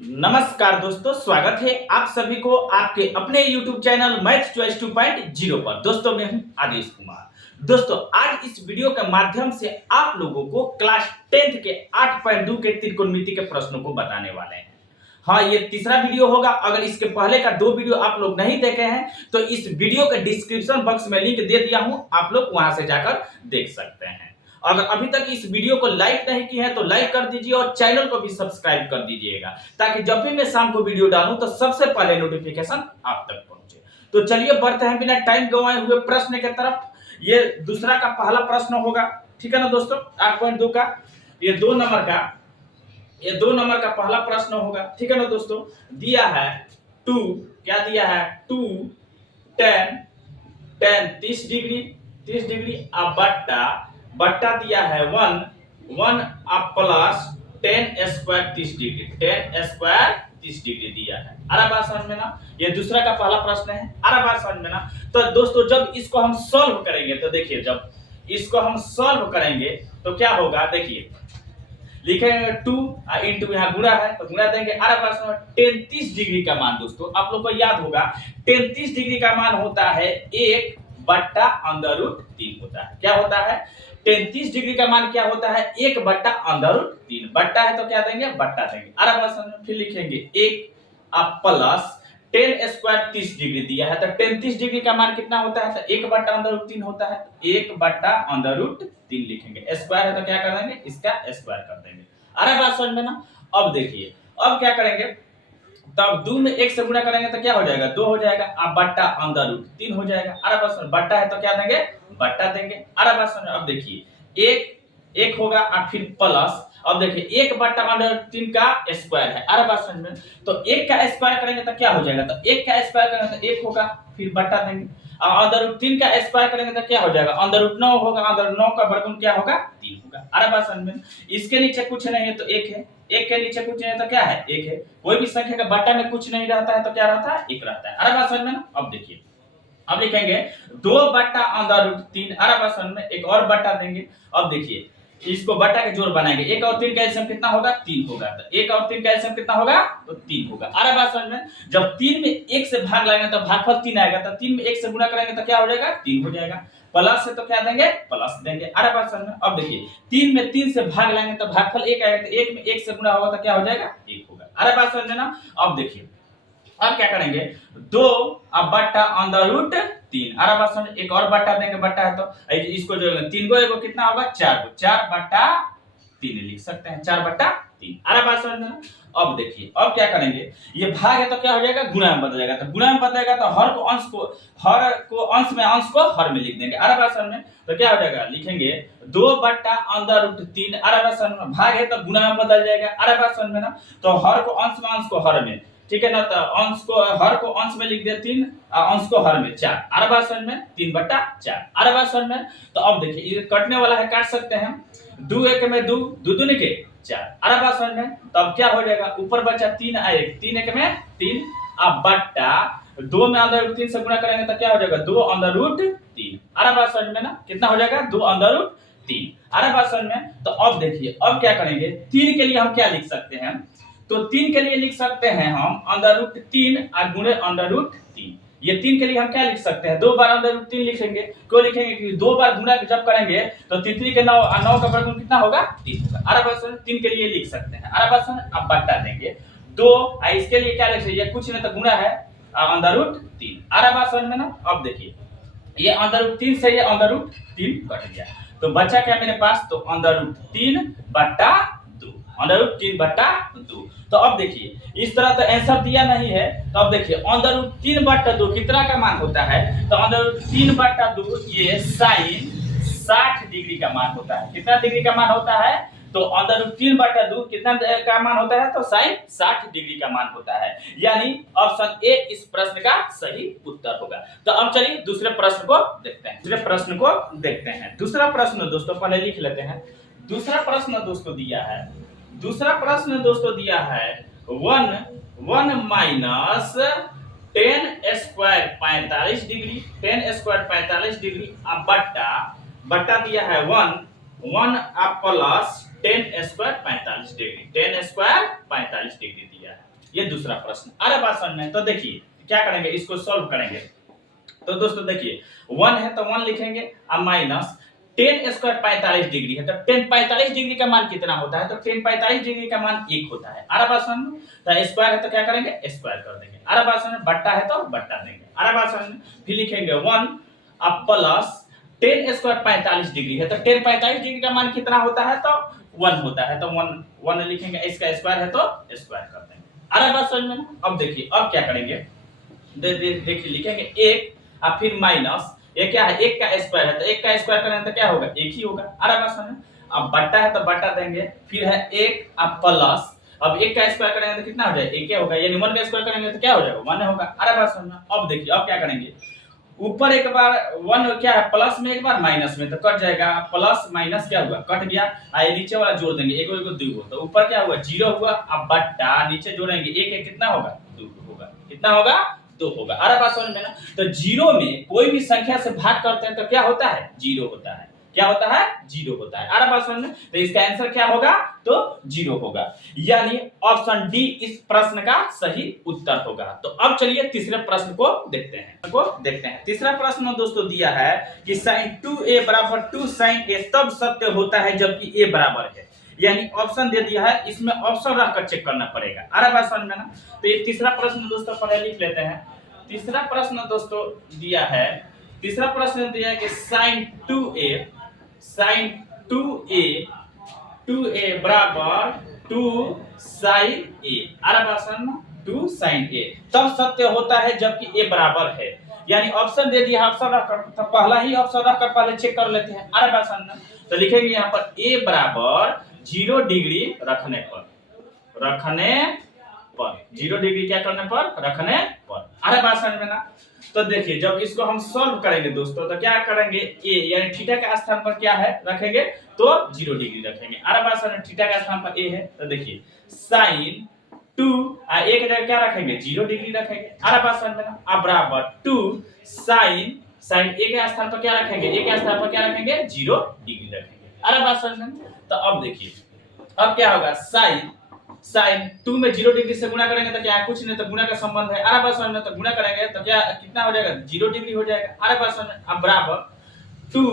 नमस्कार दोस्तों, स्वागत है आप सभी को आपके अपने YouTube चैनल मैथ चॉइस 2.0 पर। दोस्तों मैं हूं आदेश कुमार। दोस्तों आज इस वीडियो के माध्यम से आप लोगों को क्लास 10th के 8.2 के त्रिकोणमिति के प्रश्नों को बताने वाले हैं। हाँ, ये तीसरा वीडियो होगा। अगर इसके पहले का 2 वीडियो आप लोग नहीं देखे हैं तो इस वीडियो के डिस्क्रिप्शन बॉक्स में लिंक दे दिया हूं, आप लोग वहां से जाकर देख सकते हैं। अगर अभी तक इस वीडियो को लाइक नहीं किए हैं तो लाइक कर दीजिए और चैनल को भी सब्सक्राइब कर दीजिएगा, ताकि जब भी मैं शाम को वीडियो डालूं तो सबसे पहले नोटिफिकेशन आप तक पहुंचे। तो चलिए बढ़ते हैं बिना टाइम गंवाए हुए प्रश्न के तरफ। ये दूसरा का पहला प्रश्न होगा, ठीक है ना दोस्तों। 8.2 का ये 2 नंबर का पहला प्रश्न होगा, ठीक है ना दोस्तों। दिया है 2, क्या दिया है 2 10 30 डिग्री अब बट्टा दिया है 1 अब plus 10 square 30 degree 10 square 30 degree दिया है। आ रहा बात समझ में ना। ये दूसरा का पहला प्रश्न है, आ रहा बात समझ में ना। तो दोस्तों जब इसको हम सॉल्व करेंगे तो देखिए, जब इसको हम सॉल्व करेंगे तो क्या होगा, देखिए लिखेंगे 2 इंटू यहाँ गुणा है तो गुणा देंगे। आ रहा बात समझ। 33 डिग्री का मान दोस्तों आप लोग को याद होगा, 33 डिग्री का मान होता है 1/√3 होता है। क्या होता है 33 डिग्री का मान क्या होता है 1/√3। बट्टा है तो क्या देंगे, बट्टा देंगे। फिर लिखेंगे 1 अब प्लस 10 स्क्वायर 30 डिग्री दिया है तो 33 डिग्री का मान कितना होता है, तो 1/√3 होता है। 1/√3 लिखेंगे, स्क्वायर है तो क्या कर देंगे, इसका स्क्वायर कर देंगे। अरे बात समझ में ना। अब देखिए अब क्या करेंगे, तब 2 में 1 से गुणा करेंगे तो क्या हो जाएगा, 2 हो जाएगा। अब बट्टा√3 हो जाएगा। अरे बस बट्टा है तो क्या देंगे, बट्टा देंगे। अरे बस अब देखिए 1 होगा और फिर प्लस, अब देखिए 1/√3 का स्क्वायर है। अरे बात समझ में। तो 1 का स्क्वायर करेंगे तो क्या हो जाएगा, तो 1 का स्क्वायर करेंगे तो 1 होगा, फिर बट्टा देंगे। और √3 का स्क्वायर करेंगे तो क्या हो जाएगा, √9 होगा। √9 का वर्गमूल क्या होगा, 3 होगा। अरे बात समझ में। इसके नीचे कुछ नहीं है तो 1 है, 1 के नीचे कुछ नहीं है तो क्या है, 1 है। कोई भी संख्या के बट्टा में कुछ नहीं रहता है तो क्या रहता है, 1 रहता है। अरे बात समझ में ना। अब देखिए अब लिखेंगे 2/√3। अरे बात समझ में। एक और बट्टा देंगे। अब देखिए इसको बट्टा के जोड़ बनाएंगे। 1 और 3 का एलसीएम कितना होगा, 3 होगा। तो 1 और 3 का एलसीएम कितना होगा, तो 3 होगा। अरे बात समझ में। जब 3 में 1 से भाग लगाएंगे तो भागफल 3 आएगा, तो 3 में 1 से गुणा करेंगे तो क्या हो जाएगा, 3 हो जाएगा। प्लस से तो क्या देंगे, प्लस देंगे। अरे बात समझ में। अब देखिए 3 में 3 से भाग लगाएंगे तो भागफल 1 आएगा, तो 1 में 1 से गुणा होगा तो क्या हो जाएगा, 1 होगा। अरे बात समझ में ना। अब देखिए अब क्या करेंगे, 2 अब बट्टा√3। अरे बात समझ। एक और बट्टा देंगे, बट्टा है तो इसको जो 3 को एगो कितना होगा, 4 को 4/3 लिख सकते हैं, 4/3। अरे बात समझ में। अब देखिए अब क्या करेंगे, ये भाग है तो क्या हो जाएगा, गुणा में बदलेगा। तो गुणा में बदलेगा तो हर को अंश को हर में लिख देंगे। अरे बात समझ में। तो क्या हो जाएगा, लिखेंगे 2/√3। अरे बात समझ में। भाग है तो गुणा में बदल जाएगा। अरे बात समझ में ना। तो हर को अंश को हर में, ठीक है ना। तो अंश को हर को अंश में लिख दे 3, अंश को हर में 4। अरे बात समझ में। 3/4। अरे बात समझ में। तो अब देखिए ये कटने वाला है, काट सकते हैं। 2 1 में 2, 2 दूनी के 4। अरे बात समझ में। तो अब क्या हो जाएगा, ऊपर बचा 3 1, 3 1 में 3। अब बट्टा 2 में √3 से गुणा करेंगे तो क्या हो जाएगा, 2/√3। अरे बात समझ में ना। कितना हो जाएगा, 2/√3। अरे बात समझ में। तो अब देखिए अब क्या करेंगे, 3 के लिए हम क्या लिख सकते हैं, तो 3 के लिए लिख सकते हैं हम √3 और गुणे √3। ये 3 के लिए हम क्या लिख सकते हैं, 2 बार √3 लिखेंगे। क्यों लिखेंगे, क्योंकि 2 बार गुणा जब करेंगे तो 3 के 9 9 का वर्गमूल कितना होगा, 3 होगा। अरे बस 3 के लिए लिख सकते हैं। अरे बस अब बट्टा देंगे 2, इसके लिए क्या लिख सकते हैं, कुछ नहीं तो गुणा है √3। अरे बात समझ में ना। अब देखिए ये √3 से ये √3 कट गया, तो बचा क्या मेरे पास, तो √3/2, √3/2। तो अब देखिए इस तरह तो आंसर दिया नहीं है। तो अब देखिए √3/2 कितना का मान होता है, तो √3/2 ये sin 60 डिग्री का मान होता है। कितना डिग्री का मान होता है, तो √3/2 कितना का मान होता है, तो sin 60 डिग्री का मान होता है। यानी ऑप्शन ए इस प्रश्न का सही उत्तर होगा। तो अब चलिए दूसरे प्रश्न को देखते हैं। दूसरा प्रश्न दोस्तों पहले लिख लेते हैं। दूसरा प्रश्न दोस्तों दिया है 1 minus 10 square 45 degree 10 square 45 degree अब बट्टा दिया है 1 अब plus ten square 45 degree, ten square 45 degree दिया है। ये दूसरा प्रश्न। अरे बात समझ में। तो देखिए क्या करेंगे, इसको सॉल्व करेंगे। तो दोस्तों देखिए 1 है तो 1 लिखेंगे, अब माइनस टेन स्क्वायर 45 डिग्री है तो टेन 45 डिग्री का मान कितना होता है, तो टेन 45 डिग्री का मान 1 होता है। अरे बात समझ में। तो स्क्वायर है तो क्या करेंगे, स्क्वायर कर देंगे। अरे बात समझ में। बट्टा है तो बट्टा देंगे। अरे बात समझ में। फिर लिखेंगे 1 अब प्लस टेन स्क्वायर 45 डिग्री है तो टेन 45 डिग्री का मान कितना होता है, तो 1 होता है। तो 1 लिखेंगे, इसका स्क्वायर है तो स्क्वायर कर देंगे। अरे बात समझ में। अब देखिए अब क्या करेंगे, देखिए लिखेंगे 1 और फिर माइनस ये क्या है, 1 का स्क्वायर है तो 1 का स्क्वायर करेंगे तो क्या होगा, 1 ही होगा। अरे बात समझ में। अब बट्टा है तो बट्टा देंगे, फिर है 1 अब प्लस अब 1 का स्क्वायर करेंगे तो कितना हो जाएगा, 1 होगा, यानी 1 का स्क्वायर करेंगे तो क्या हो जाएगा, 1 होगा। अरे बात समझ में। अब देखिए अब क्या करेंगे, ऊपर एक बार 1 क्या है प्लस में, एक बार माइनस में, तो कट जाएगा, प्लस माइनस क्या हुआ, कट गया। आए नीचे वाला जोड़ देंगे, एक को 2 तो ऊपर क्या हुआ 0 हुआ। अब बट्टा नीचे जोड़ेंगे 1 कितना होगा, 2 होगा। कितना होगा, 2 होगा। अरे बात समझ में ना। तो 0 में कोई भी संख्या से भाग करते हैं तो क्या होता है, 0 होता है। क्या होता है, 0 होता है। अरे बात समझ में। तो इसका आंसर क्या होगा, तो 0 होगा, यानी ऑप्शन डी इस प्रश्न का सही उत्तर होगा। तो अब चलिए तीसरे प्रश्न को देखते हैं। तीसरा प्रश्न दोस्तों दिया है कि sin 2a बराबर 2 sin a तब सत्य होता है जबकि a बराबर है, यानी ऑप्शन दे दिया है, इसमें ऑप्शन रखकर चेक करना पड़ेगा। अरे बात समझ में ना। तो ये तीसरा प्रश्न दोस्तों पहले लिख लेते हैं। तीसरा प्रश्न दोस्तों दिया है, तीसरा प्रश्न दिया है कि sin 2a बराबर 2 sin a। अरे बात समझ में, 2 sin a तब सत्य होता है जबकि a बराबर है, यानी ऑप्शन दे दिया, ऑप्शन रखकर तो पहला ही ऑप्शन रखकर पहले चेक कर लेते हैं। अरे बात समझ में। तो लिखेंगे यहाँ पर a बराबर 0 डिग्री रखने पर 0 डिग्री क्या करने पर, रखने पर। अरे बात समझ में ना। तो देखिए जब इसको हम सॉल्व करेंगे दोस्तों तो क्या करेंगे, a यानी थीटा के स्थान पर क्या है रखेंगे, तो 0 डिग्री रखेंगे। अरे बात समझ में। थीटा के स्थान पर a है तो देखिए sin 2 एक जगह क्या रखेंगे, 0 डिग्री रखेंगे। अरे बात समझ में ना। अब बराबर 2 sin a के स्थान पर क्या रखेंगे, a के स्थान पर क्या रखेंगे, 0 डिग्री रखेंगे। अरे बात समझ में। तो अब देखिए अब क्या होगा, sin 2 में 0 डिग्री से गुणा करेंगे तो क्या है, कुछ नहीं, तो गुणा का संबंध है। अरे बात समझ में। तो गुणा करेंगे तो क्या कितना हो जाएगा, 0 डिग्री हो जाएगा। अरे बात समझ में। अब बराबर 2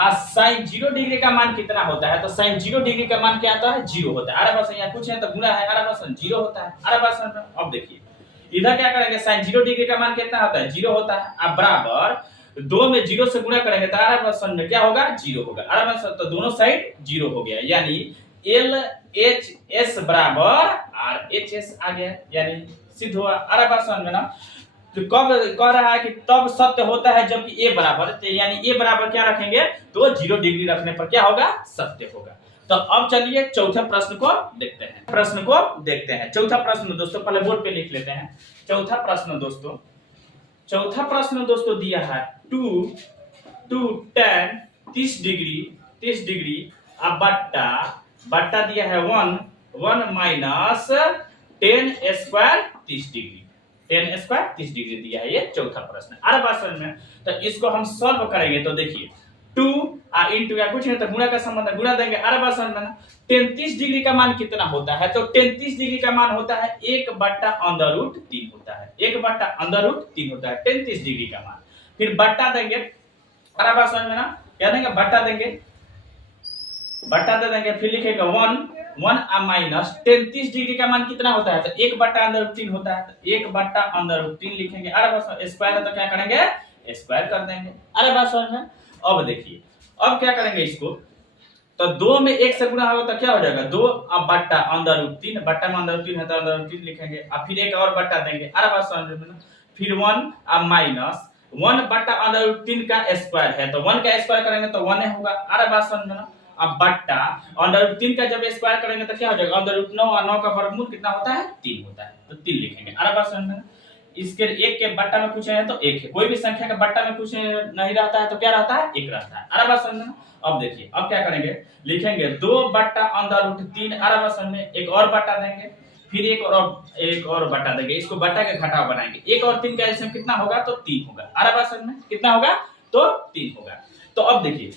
और sin 0 डिग्री का मान कितना होता है, तो sin 0 डिग्री का मान क्या आता है, 0 होता है। अरे बात समझ, यहाँ कुछ है तो गुणा है। अरे बात समझ, 0 होता है। अरे बात समझ में। अब देखिए इधर क्या करेंगे, sin 0 डिग्री का मान कितना होता है, 0 होता है। अब बराबर 2 में 0 से गुणा करेंगे तो अरे बात समझ में क्या होगा, 0 होगा। अरे बात समझ, तो दोनों साइड 0 हो गया, यानी LHS बराबर RHS आ गया, यानी सिद्ध हुआ। अरे बात समझ में ना। तो कब कह रहा है कि तब सत्य होता है जबकि a बराबर, यानी a बराबर क्या रखेंगे, तो 0 डिग्री रखने पर क्या होगा, सत्य होगा। तो अब चलिए चौथे प्रश्न को देखते हैं। चौथा प्रश्न दोस्तों पहले बोर्ड पे लिख लेते हैं। चौथा प्रश्न दोस्तों दिया है 2 tan 30 डिग्री अब बट्टा दिया है 1 minus 10 square 30 degree, 10 square 30 degree दिया है। ये चौथा प्रश्न। अरे बात समझ में। तो इसको हम सॉल्व करेंगे तो देखिए 2 इंटू या कुछ नहीं तो गुणा का संबंध है, गुणा देंगे। अरे बात समझ में ना। 33 डिग्री का मान कितना होता है, तो 33 डिग्री का मान होता है 1/√3 होता है, 1/√3 होता है 33 डिग्री का मान। फिर बट्टा देंगे। अरे बात समझ में ना। क्या देंगे, बट्टा दे देंगे, फिर लिखेगा 1 माइनस 33 डिग्री का मान कितना होता है, तो 1/√3 होता है, तो 1/√3 लिखेंगे। अरे बस स्क्वायर है तो क्या करेंगे, स्क्वायर कर देंगे। अरे बात समझ में। अब देखिए अब क्या करेंगे इसको, तो 2 में 1 से गुणा होगा तो क्या हो जाएगा, 2 अब बट्टा √3, बट्टा में √3 है तो √3 लिखेंगे। अब फिर एक और बट्टा देंगे। अरे बात समझ में। फिर 1 अब माइनस 1/√3 का स्क्वायर है तो 1 का स्क्वायर करेंगे तो 1 होगा। अरे बात समझ में। अब बट्टा √3 का जब स्क्वायर करेंगे तो क्या हो जाएगा, √9 और 9 का वर्गमूल कितना होता है, 3 होता है, तो 3 लिखेंगे। अरे बात समझ में। इसके एक के बट्टा में कुछ है तो 1 है, कोई भी संख्या के बट्टा में कुछ नहीं रहता है तो क्या रहता है, 1 रहता है। अरे बात समझ में। अब देखिए अब क्या करेंगे, लिखेंगे 2/√3। अरे बात समझ में। एक और बट्टा देंगे, फिर एक और बट्टा देंगे, इसको बट्टा के घटाव बनाएंगे। 1 और 3 का एलसीएम कितना होगा, तो 3 होगा। अरे बात समझ में। कितना होगा, तो 3 होगा। तो अब देखिए,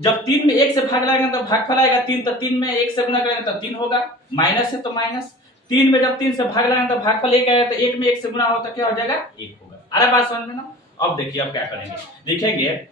जब 3 में 1 से भाग लगाएंगे तो भागफल आएगा 3, तो 3 में 1 से गुना करेंगे तो 3 होगा, माइनस है तो माइनस। 3 में जब 3 से भाग लगाएंगे तो भागफल 1 आएगा, तो 1 में 1 से गुना हो तो क्या हो जाएगा, 1 होगा। आ रहा बात समझ में ना? अब देखिए अब क्या करेंगे, लिखेंगे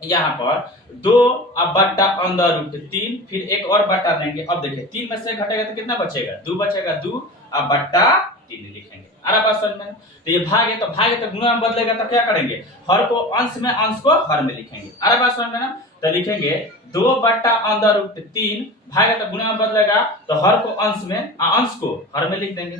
यहाँ पर 2 अब बट्टा अंदर रूट 3, फिर एक और बट्टा देंगे। अब देखिए 3 में से घटेगा तो कितना बचेगा, 2 बचेगा, 2 अब बट्टा 3 लिखेंगे। आ रहा बात समझ में? तो ये भाग है तो गुणा में बदलेगा तो क्या करेंगे, हर को अंश में, अंश को हर में लिखेंगे। आ रहा बात समझ में ना? तो लिखेंगे 2 बट्टा अंदर रूट 3, भाग है तो गुणा में बदलेगा तो हर को अंश में, अंश को हर में लिख देंगे,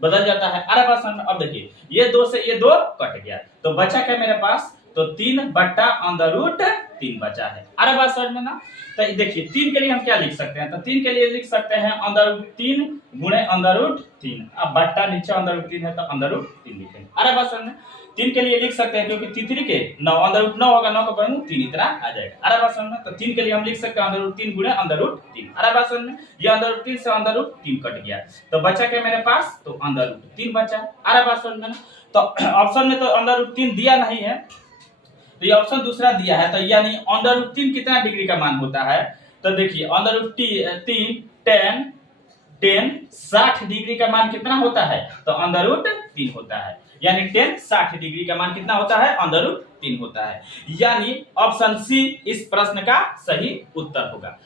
बदल जाता है। आ रहा बात समझ में? अब देखिए ये 2 से ये 2 कट गया, तो बचा क्या मेरे पास, तो 3 बट्टा अंदर रूट 3 बचा है। आ रहा बात समझ में ना? तो देखिए 3 के लिए हम क्या लिख सकते हैं, तो 3 के लिए लिख सकते हैं अंदर रूट 3 गुणे अंदर रूट 3, अब बट्टा नीचे अंदर रूट 3 है तो अंदर रूट 3 लिखेंगे। आ रहा बात समझ में? 3 के लिए लिख सकते हैं क्योंकि 3 के 9 अंदर रूट 9 होगा, 9 का वर्गमूल 3 इतना आ जाएगा। आ रहा बात समझ में? तो 3 के लिए हम लिख सकते हैं अंदर रूट 3 गुणे अंदर रूट 3। आ रहा बात समझ में? ये अंदर रूट 3 से अंदर रूट 3 कट गया, तो बचा क्या मेरे पास, तो अंदर रूट 3 बचा। आ रहा बात समझ में ना? तो ऑप्शन में तो अंदर रूट 3 दिया नहीं है, तो ये ऑप्शन दूसरा दिया है, तो यानी अंडर रूट 3 कितना डिग्री का मान होता है, तो देखिए अंडर रूट 3 10 60 डिग्री का मान कितना होता है, तो अंडर रूट 3 होता है, यानी 10 60 डिग्री का मान कितना होता है, अंडर रूट 3 होता है, यानी ऑप्शन सी इस प्रश्न का सही उत्तर होगा।